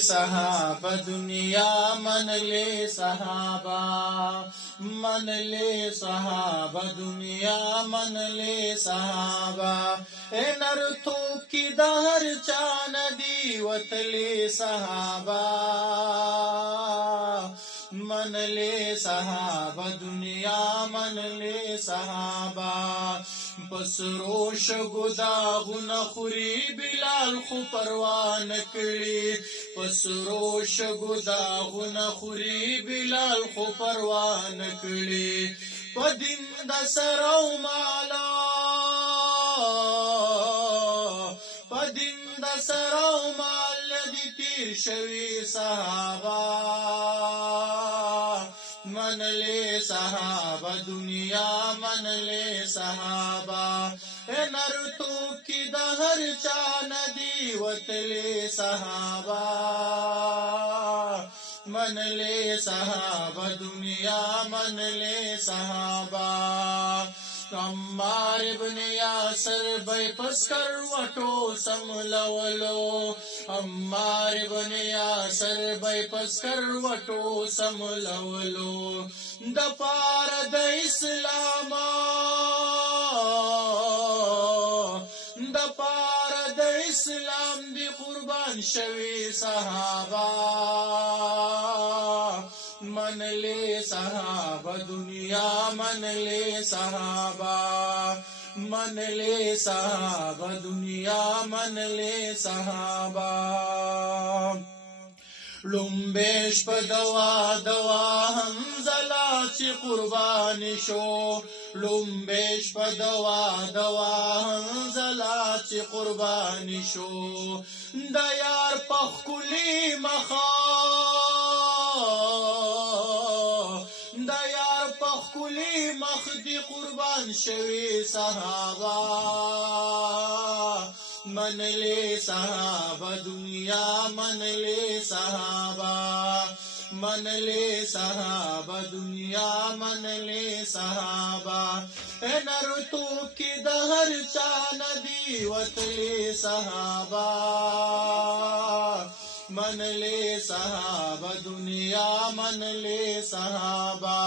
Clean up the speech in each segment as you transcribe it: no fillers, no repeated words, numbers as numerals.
सहाबा दुनिया मन ले सहाबा, मन ले सहाबा दुनिया मन ले सहाबा। ए नरथो की दहर चान दीवत ले सहाबा, मन ले सहाबा दुनिया मन ले सहाबा। पसरोश गुदागुन खुरी बिलाल खु परवान कड़ी, पसरोश गुदागुन खुरी बिलाल खु परवान कड़ी। पदिंद सरौ माला, पदिंद सरौ माल दी तीर शवी सहाबा, मन ले सहाबा दुनिया मन ले सहाबा। ए नरतो की दहर चान दीवत ले सहाबा, मन ले सहाबा दुनिया मन ले सहाबा। अम्मार इब्न यासर बै पस्कर वटो समलवलो, अम्मार इब्न यासर बै पस्कर वटो समलवलो। दपार द इस्लामा, दपार द इस्लाम दी कुर्बान शवी सहाबा, मन ले सहाबा दुनिया मन ले सहाबा, मन ले सहाबा दुनिया मन ले सहाबा। लुम्बेश पदवा दवा हमजलाची कुर्बानी शो, लुम्बेश पदवा दवा हमजलाची कुर्बानी शो। दयार पखकुली मखा, दयार पखकुली मखदी कुर्बान शवी सहाबा, मन ले सहाबा दुनिया मन ले सहाबा, मन ले सहाबा दुनिया मन ले सहाबा। ए नरतो की दहर चान दीवत ले सहाबा, मन ले सहाबा दुनिया मन ले सहाबा।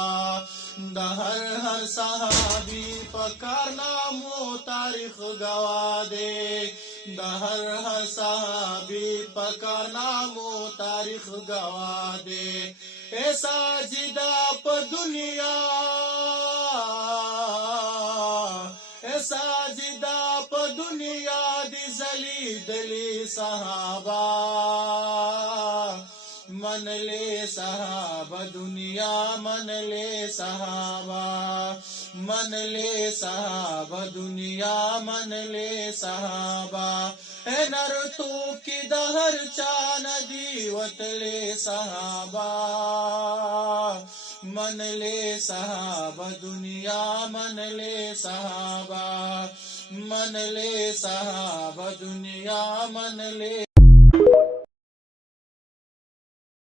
दहर हर सहाबी पकार नामो तारीख गवा दे, दहर हर सहाबी पकार नामो तारीख गवा दे। ऐसा जिदा प दुनिया, ऐसा जिदा प दुनिया दी जली दली सहाबा, मन ले सहाबा दुनिया मन ले सहाबा, मन ले सहाबा दुनिया मन ले सहाबा। ए नरतो की दहर चान दीवत ले सहाबा, मन ले सहाबा दुनिया मन ले सहाबा, मन ले सहाबा दुनिया मन ले